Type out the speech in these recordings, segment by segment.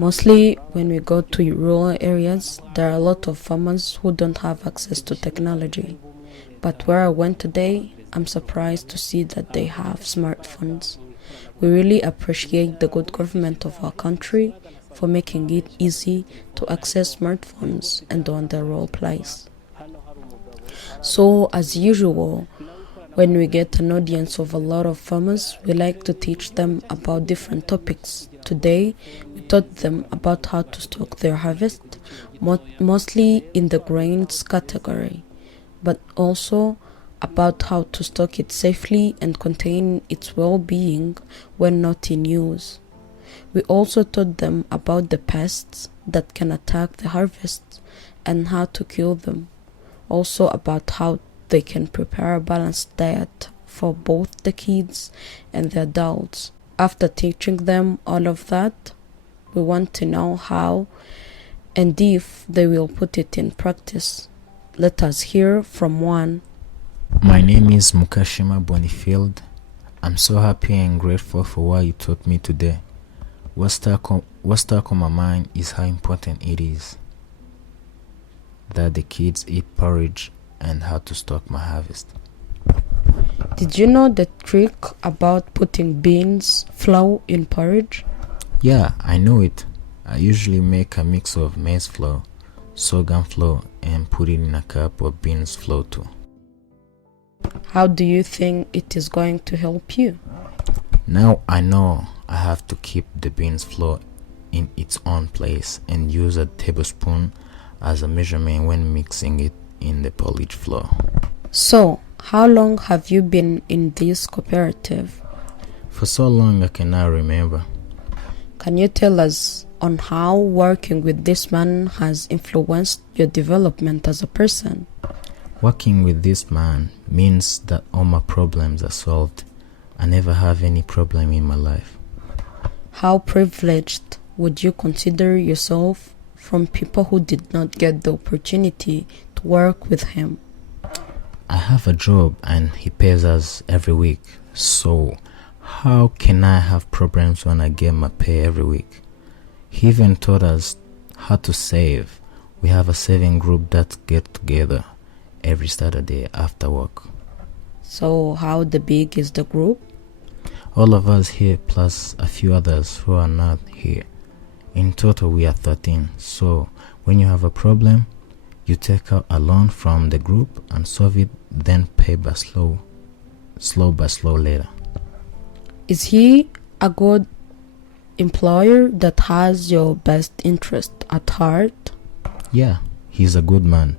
Mostly when we go to rural areas, there are a lot of farmers who don't have access to technology. But where I went today, I'm surprised to see that they have smartphones. We really appreciate the good government of our country for making it easy to access smartphones and on their role place. So, as usual, when we get an audience of a lot of farmers, we like to teach them about different topics. Today, we taught them about how to stock their harvest, mostly in the grains category, but also about how to stock it safely and contain its well-being when not in use. We also taught them about the pests that can attack the harvest and how to kill them. Also about how they can prepare a balanced diet for both the kids and the adults. After teaching them all of that, we want to know how and if they will put it in practice. Let us hear from one. My name is Mukashima Bonifield. I'm so happy and grateful for what you taught me today. What stuck on my mind is how important it is that the kids eat porridge and how to stock my harvest. Did you know the trick about putting beans flour in porridge? Yeah, I know it. I usually make a mix of maize flour, sorghum flour, and put it in a cup of beans flour too. How do you think it is going to help you? Now I know I have to keep the beans flour in its own place and use a tablespoon as a measurement when mixing it in the porridge flour. So, how long have you been in this cooperative? For so long I cannot remember. Can you tell us on how working with this man has influenced your development as a person? Working with this man means that all my problems are solved. I never have any problem in my life. How privileged would you consider yourself from people who did not get the opportunity to work with him? I have a job and he pays us every week. So how can I have problems when I get my pay every week? He even taught us how to save. We have a saving group that get together every Saturday after work. So how big is the group? All of us here plus a few others who are not here. In total we are 13. So when you have a problem, you take out a loan from the group and solve it, then pay by slow later. Is he a good employer that has your best interest at heart? Yeah, he's a good man.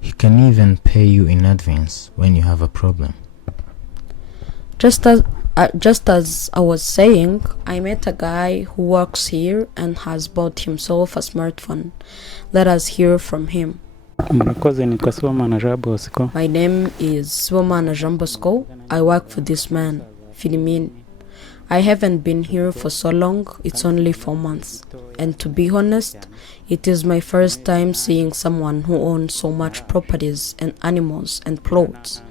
He can even pay you in advance when you have a problem. Just as I was saying, I met a guy who works here and has bought himself a smartphone. Let us hear from him. My name is Swamana Jean Bosco. I work for this man, Philimin. I haven't been here for so long, it's only 4 months. And to be honest, it is my first time seeing someone who owns so much properties and animals and clothes.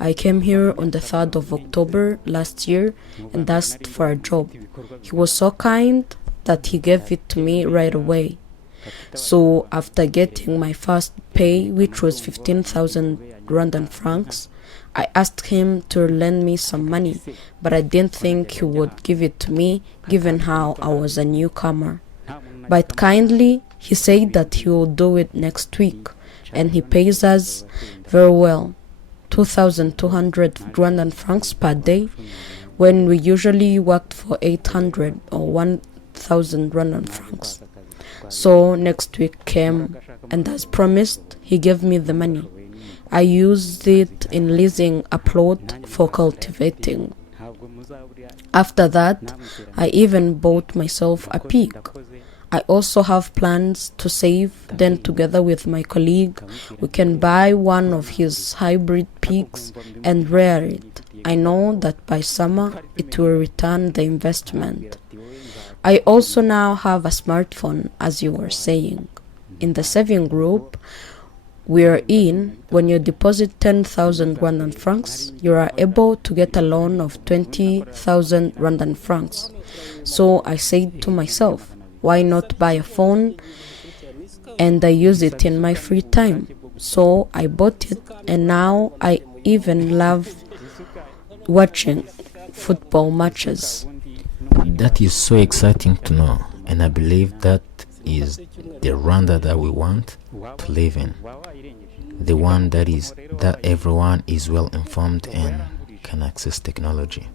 I came here on the 3rd of October last year and asked for a job. He was so kind that he gave it to me right away. So after getting my first pay, which was 15,000 Rwandan francs, I asked him to lend me some money, but I didn't think he would give it to me, given how I was a newcomer. But kindly, he said that he will do it next week, and he pays us very well, 2,200 Rwandan francs per day, when we usually worked for 800 or 1,000 Rwandan francs. So next week came, and as promised, he gave me the money. I used it in leasing a plot for cultivating. After that, I even bought myself a pig. I also have plans to save, then together with my colleague, we can buy one of his hybrid pigs and rear it. I know that by summer it will return the investment. I also now have a smartphone, as you were saying. In the saving group we're in, when you deposit 10,000 Rwandan francs, you are able to get a loan of 20,000 Rwandan francs. So I said to myself, why not buy a phone? And I use it in my free time. So I bought it, and now I even love watching football matches. That is so exciting to know, and I believe that is the Rwanda that we want to live in. The one that everyone is well informed and can access technology.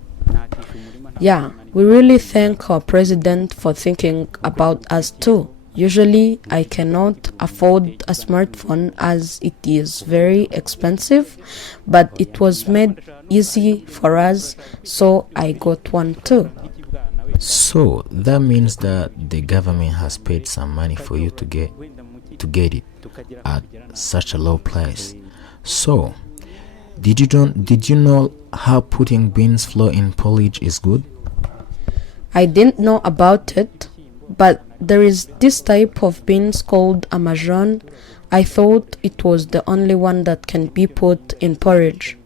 Yeah, we really thank our president for thinking about us too. Usually, I cannot afford a smartphone as it is very expensive, but it was made easy for us, so I got one too. So that means that the government has paid some money for you to get it at such a low price. So, did you know how putting beans flour in porridge is good? I didn't know about it, but there is this type of beans called amajon. I thought it was the only one that can be put in porridge.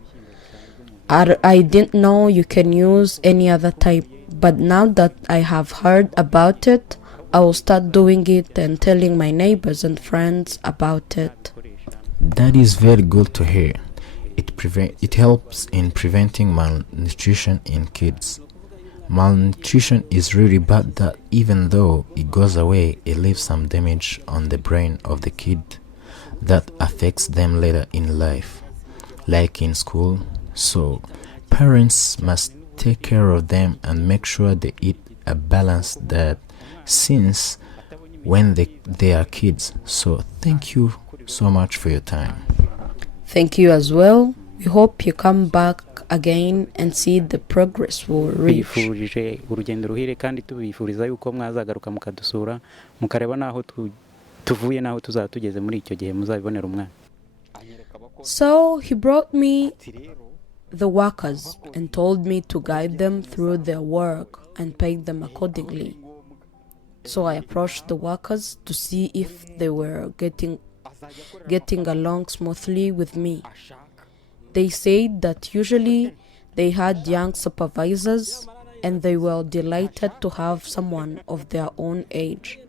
I didn't know you can use any other type, but now that I have heard about it, I will start doing it and telling my neighbors and friends about it. That is very good to hear. It helps in preventing malnutrition in kids. Malnutrition is really bad that even though it goes away, it leaves some damage on the brain of the kid that affects them later in life, like in school. So, parents must take care of them and make sure they eat a balanced diet since when they are kids. So, thank you so much for your time. Thank you as well. We hope you come back again and see the progress we'll reach. Bifurije urugendo ruhire kandi tubifuriza yuko mwazagaruka mukadusura mukareba naho tuvuye naho tuzaba tugeze muri icyo gihe muzabibonera umwana. So he brought me the workers and told me to guide them through their work and pay them accordingly. So I approached the workers to see if they were getting along smoothly with me. They said that usually they had young supervisors and they were delighted to have someone of their own age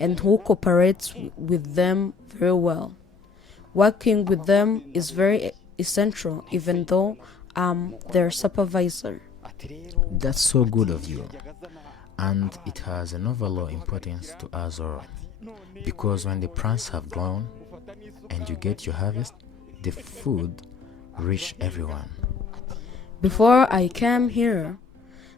and who cooperates with them very well. Working with them is very essential even though I'm their supervisor. That's so good of you, and it has an overall importance to us all, because when the plants have grown and you get your harvest, the food reach everyone. Before I came here,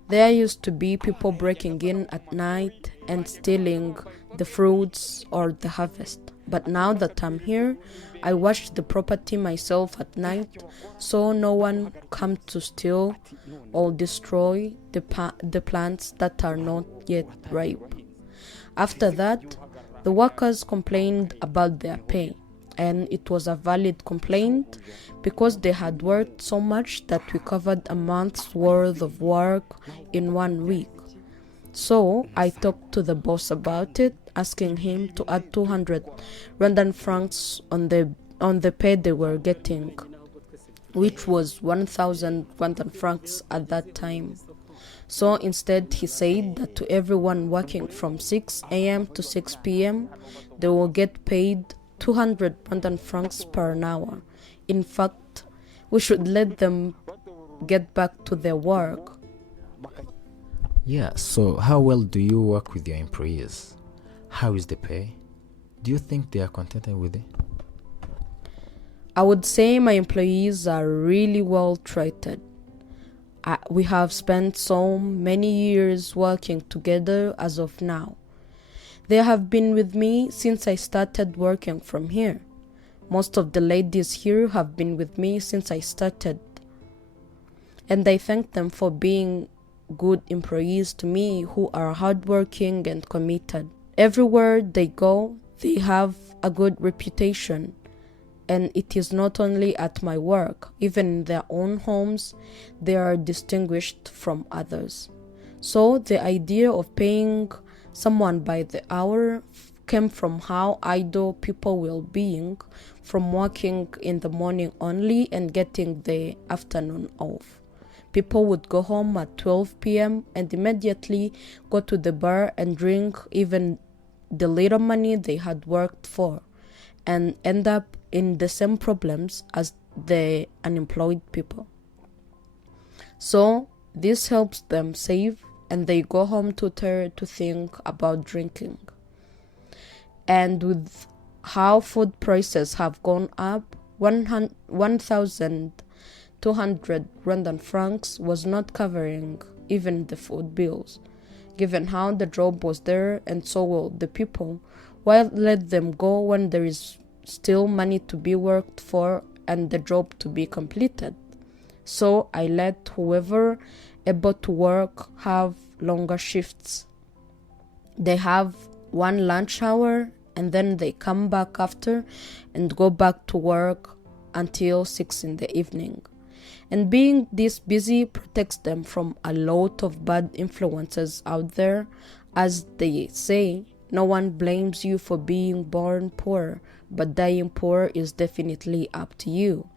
there used to be people breaking in at night and stealing the fruits or the harvest. But now that I'm here, I watch the property myself at night, so no one comes to steal or destroy the plants that are not yet ripe. After that, the workers complained about their pay, and it was a valid complaint because they had worked so much that we covered a month's worth of work in 1 week. So I talked to the boss about it, asking him to add 200 Rwandan francs on the pay they were getting, which was 1,000 Rwandan francs at that time. So instead he said that to everyone working from 6 a.m. to 6 p.m. they will get paid 200 Rwandan francs per hour. In fact, we should let them get back to their work. Yeah, so how well do you work with your employees? How is the pay? Do you think they are contented with it? I would say my employees are really well treated. We have spent so many years working together as of now. They have been with me since I started working from here. Most of the ladies here have been with me since I started. And I thank them for being good employees to me who are hardworking and committed. Everywhere they go, they have a good reputation. And it is not only at my work, even in their own homes, they are distinguished from others. So the idea of paying someone by the hour came from how idle people will being from working in the morning only and getting the afternoon off. People would go home at 12 p.m. and immediately go to the bar and drink even the little money they had worked for, and end up in the same problems as the unemployed people. So this helps them save, and they go home too tired to think about drinking. And with how food prices have gone up, 1,200 Rwandan francs was not covering even the food bills. Given how the job was there and so will the people, why let them go when there is still money to be worked for and the job to be completed? So I let whoever able to work have longer shifts. They have one lunch hour and then they come back after and go back to work until 6 in the evening. And being this busy protects them from a lot of bad influences out there. As they say, no one blames you for being born poor, but dying poor is definitely up to you.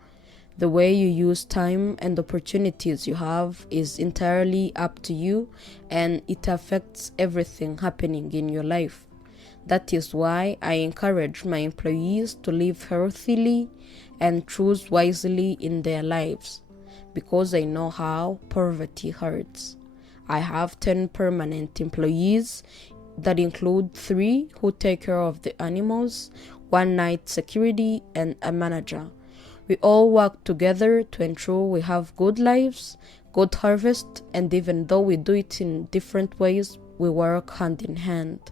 The way you use time and opportunities you have is entirely up to you, and it affects everything happening in your life. That is why I encourage my employees to live healthily and choose wisely in their lives, because I know how poverty hurts. I have 10 permanent employees that include 3 who take care of the animals, 1 night security, and a manager. We all work together to ensure we have good lives, good harvest, and even though we do it in different ways, we work hand in hand.